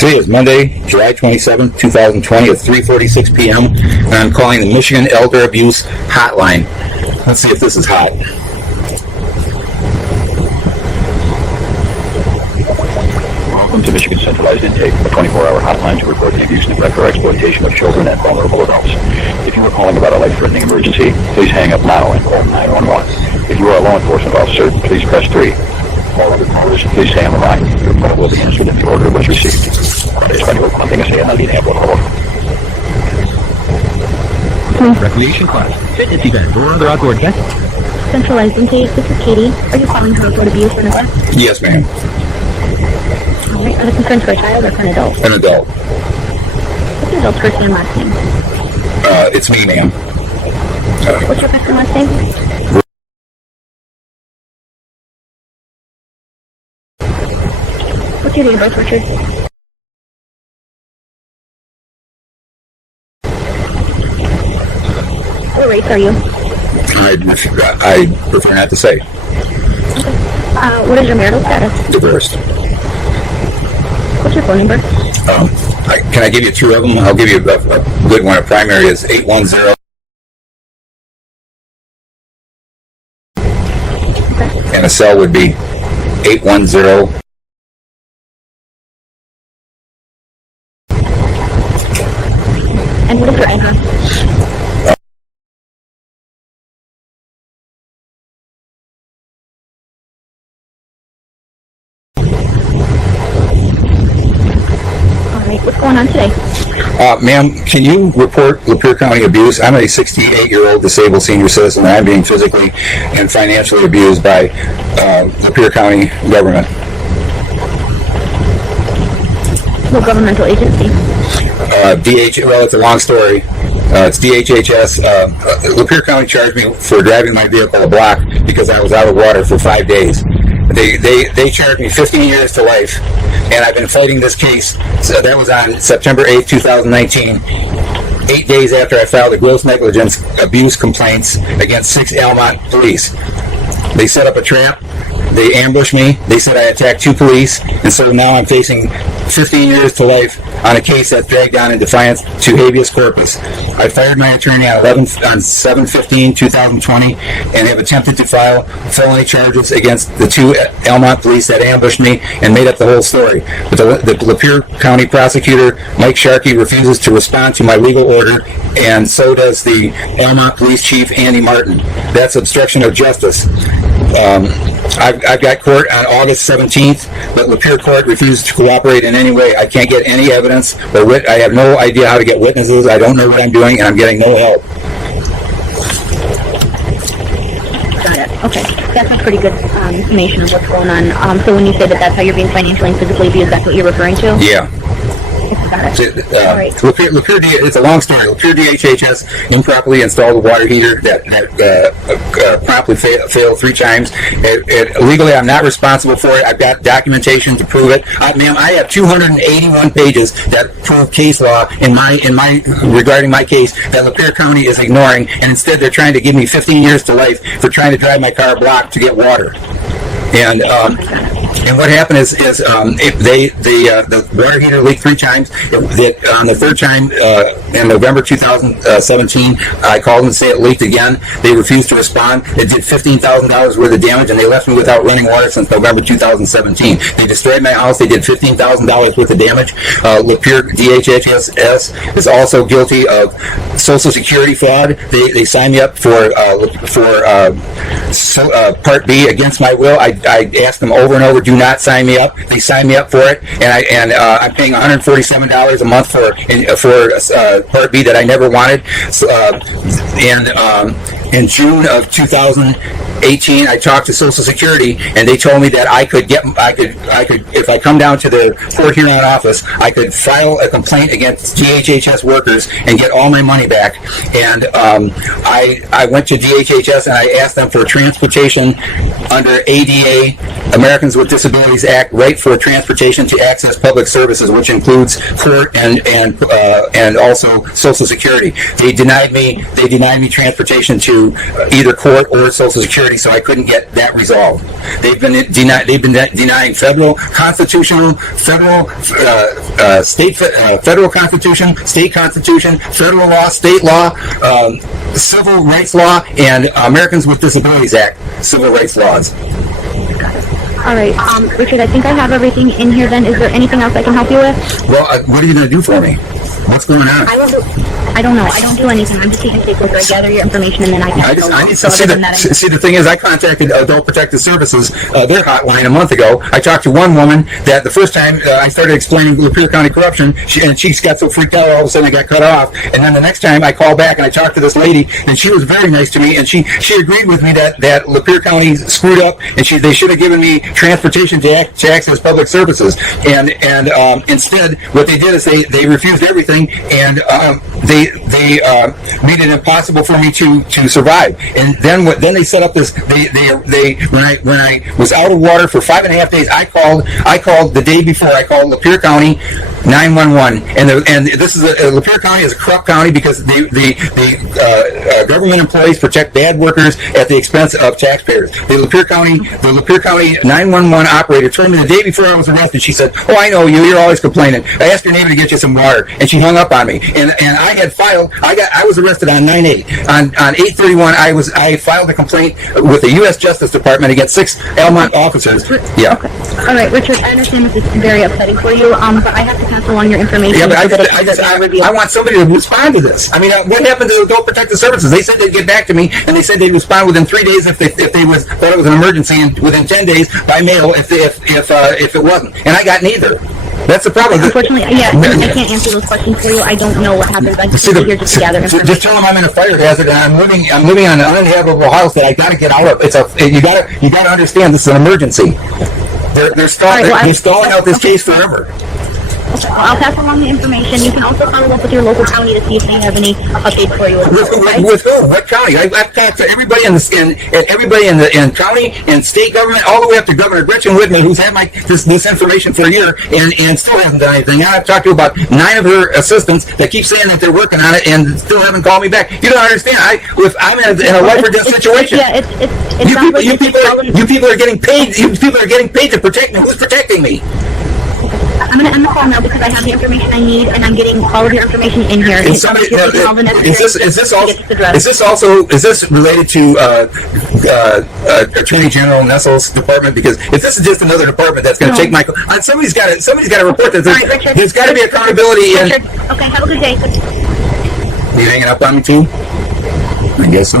Today is Monday, July 27, 2020 at 3:46 p.m. and I'm calling the Michigan Elder Abuse Hotline. Let's see if this is hot. Welcome to Michigan Centralized Intake, a 24-hour hotline to report the abuse, neglect, or exploitation of children and vulnerable adults. If you are calling about a life-threatening emergency, please hang up now and call 911. If you are a law enforcement officer, please press 3. All other callers, please stay on the line. Your call will be answered in the order it was received. Manténgase en la línea, por favor. Recreation class, fitness event, or other outdoor guests. Centralized Intake, this is Katie. Are you calling to report abuse or neglect? Yes, ma'am. Alright, are the concerns for a child or for an adult? An adult. What's your adult's first and last name? It's me, ma'am. What's your first and last name? What's your date of birth, Richard? What race are you? I prefer not to say. What is your marital status? Divorced. What's your phone number? Can I give you two of them? I'll give you a good one. A primary is 810. Okay. And a cell would be 810. And what is your address? Alright, what's going on today? Ma'am, can you report Lapeer County abuse? I'm a 68-year-old disabled senior citizen, and I'm being physically and financially abused by Lapeer County government. What governmental agency? Well, it's a long story. It's DHHS. Lapeer County charged me for driving my vehicle a block because I was out of water for 5 days. They charged me 15 years to life, and I've been fighting this case. So that was on September 8th, 2019. 8 days after I filed a gross negligence abuse complaints against 6 Almont police. They set up a trap. They ambushed me. They said I attacked 2 police, and so now I'm facing 15 years to life on a case that's dragged on in defiance to habeas corpus. I fired my attorney on 7/15/2020 and have attempted to file felony charges against the 2 Almont police that ambushed me and made up the whole story. But the Lapeer County prosecutor, Mike Sharkey, refuses to respond to my legal order, and so does the Almont police chief, Andy Martin. That's obstruction of justice. I've got court on August 17th, but Lapeer Court refuses to cooperate in any way. I can't get any evidence, or I have no idea how to get witnesses. I don't know what I'm doing, and I'm getting no help. Got it. Okay. That's a pretty good information of what's going on. So when you say that that's how you're being financially and physically abused, that's what you're referring to? Yeah. Got it. All right. Lapeer, it's a long story. Lapeer DHHS improperly installed a water heater that promptly failed 3 times. Legally, I'm not responsible for it. I've got documentation to prove it. Ma'am, I have 281 pages that prove case law regarding my case that Lapeer County is ignoring, and instead they're trying to give me 15 years to life for trying to drive my car a block to get water. And what happened is the water heater leaked 3 times. On the 3rd time, in November 2017, I called and say it leaked again. They refused to respond. It did $15,000 worth of damage, and they left me without running water since November 2017. They destroyed my house. They did $15,000 worth of damage. Lapeer DHHS is also guilty of Social Security fraud. They signed me up for Part B against my will. I asked them over and over, do not sign me up. They signed me up for it, and I'm paying $147 a month for Part B that I never wanted. In June of 2018, I talked to Social Security, and they told me that I could, if I come down to the Port Huron office, I could file a complaint against DHHS workers and get all my money back. And I went to DHHS and I asked them for transportation under ADA, Americans with Disabilities Act, right for transportation to access public services, which includes court and also Social Security. They denied me transportation to through either court or Social Security, so I couldn't get that resolved. They've been denying federal constitutional, federal federal constitution, state constitution, federal law, state law, civil rights law, and Americans with Disabilities Act civil rights laws. All right, Richard, I think I have everything in here then. Is there anything else I can help you with? Well, what are you going to do for me? What's going on? I don't know. I don't do anything. I'm just taking paper. I gather your information and then I can. I need to see the thing is, I contacted Adult Protective Services, their hotline a month ago. I talked to one woman that the first time I started explaining Lapeer County corruption, she got so freaked out all of a sudden I got cut off. And then the next time I called back and I talked to this lady, and she was very nice to me, and she agreed with me that Lapeer County screwed up, and they should have given me transportation to access public services. And instead, what they did is they refused everything, and they made it impossible for me to survive. And then they set up this. When I was out of water for 5.5 days, I called the day before. I called Lapeer County 911, and this is Lapeer County is a corrupt county because the government employees protect bad workers at the expense of taxpayers. The Lapeer County 911 operator told me the day before I was arrested. She said, "Oh, I know you. You're always complaining. I asked your neighbor to get you some water," and she hung up on me. And I had filed. I was arrested on 9/8. On 8/31, I filed a complaint with the U.S. Justice Department against 6 Almont officers. Yeah. Okay. All right, Richard. I understand this is very upsetting for you. But I have to pass along your information. Yeah, but I want somebody to respond to this. I mean, what happened to Adult Protective Services? They said they'd get back to me, and they said they'd respond within 3 days if they thought it was an emergency, and within 10 days by mail if it wasn't. And I got neither. That's the problem. Unfortunately, yeah, I can't answer those questions for you. I don't know what happens. I'm just here just to gather information. Just tell them I'm in a fire hazard and I'm living on an uninhabitable house that I got to get out of. You got to understand this is an emergency. They're stalling out this case forever. Okay, well, I'll pass along the information. You can also follow up with your local county to see if they have any updates for you. With who? What county? I've talked to everybody in county and state government, all the way up to Governor Gretchen Whitman, who's had this information for a year and still hasn't done anything. I've talked to about 9 of her assistants that keep saying that they're working on it and still haven't called me back. You don't understand. I'm in a life or death situation. Yeah, You people are getting paid. You people are getting paid to protect me. Who's protecting me? I'm going to end the call now because I have the information I need and I'm getting all of your information in here. Is this related to Attorney General Nessel's department? Because if this is just another department that's going to take my, somebody's got to report that there's got to be accountability. Richard, okay, have a good day. You hanging up on me too? I guess so.